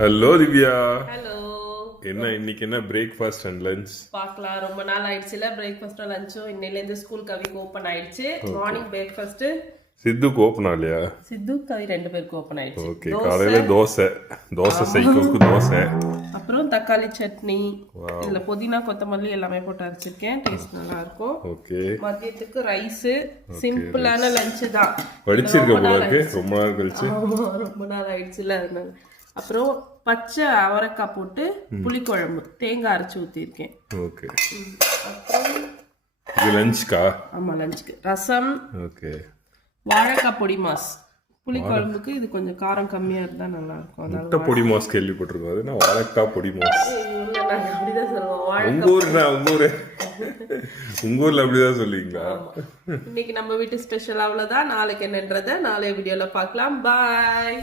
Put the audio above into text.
Hello Divya. Hello. இன்னைக்கு என்ன breakfast and lunch பார்க்கலாம். ரொம்ப நாள் ஆயிடுச்சுல பிரேக்ஃபாஸ்ட்டும் லஞ்சும். இன்னையிலேருந்து ஸ்கூல் கவிக்கு ஓப்பன் ஆயிடுச்சு. மார்னிங் பிரேக்ஃபாஸ்ட் சித்துக்கு ஓப்பன் ஆகலையா? சித்து கவி ரெண்டு பேருக்கு ஓப்பன் ஆயிடுச்சு. ஓகே, காலையில தோசை சைக்கோக்கு தோசை, அப்புறம் தக்காளி சட்னி, இதுல புதினா கொத்தமல்லி எல்லாமே போட்டு அரைச்சிருக்கேன். டேஸ்ட் நல்லா இருக்கும். ஓகே. மதியத்துக்கு ரைஸ், சிம்பிளான லஞ்ச் தான். படிச்சிருக்க போல இருக்கு. ரொம்ப நாள் கழிச்சு. ஆமா, ரொம்ப நாள் ஆயிடுச்சுல அதனால. அப்புறம் பச்சை அவரைக்காய் போட்டு புளிக்குழம்பு தேங்காய் அரைச்சி ஊற்றிருக்கேன். ஓகே. அப்புறம் இது லஞ்ச்க்கா? ஆமா, லஞ்சுக்கு ரசம். ஓகே. வாழைக்காய் பொடி மாஸ். புளிக்குழம்புக்கு இது கொஞ்சம் காரம் கம்மியா இருந்தா நல்லா இருக்கும். முட்டை பொடி மாஸ் கேள்விப்பட்டிருக்கோம். அது நான் வாழைக்காய் பொடி மாஸ். நாங்க அப்படிதான் சொல்லுவோம். உங்க ஊர்ல அப்படிதான் சொல்லுவீங்களா? இன்னைக்கு நம்ம வீட்டு ஸ்பெஷல் அவ்வளவுதான். நாளைக்கு என்னன்றத நாளைய வீடியோல பார்க்கலாம். பாய்.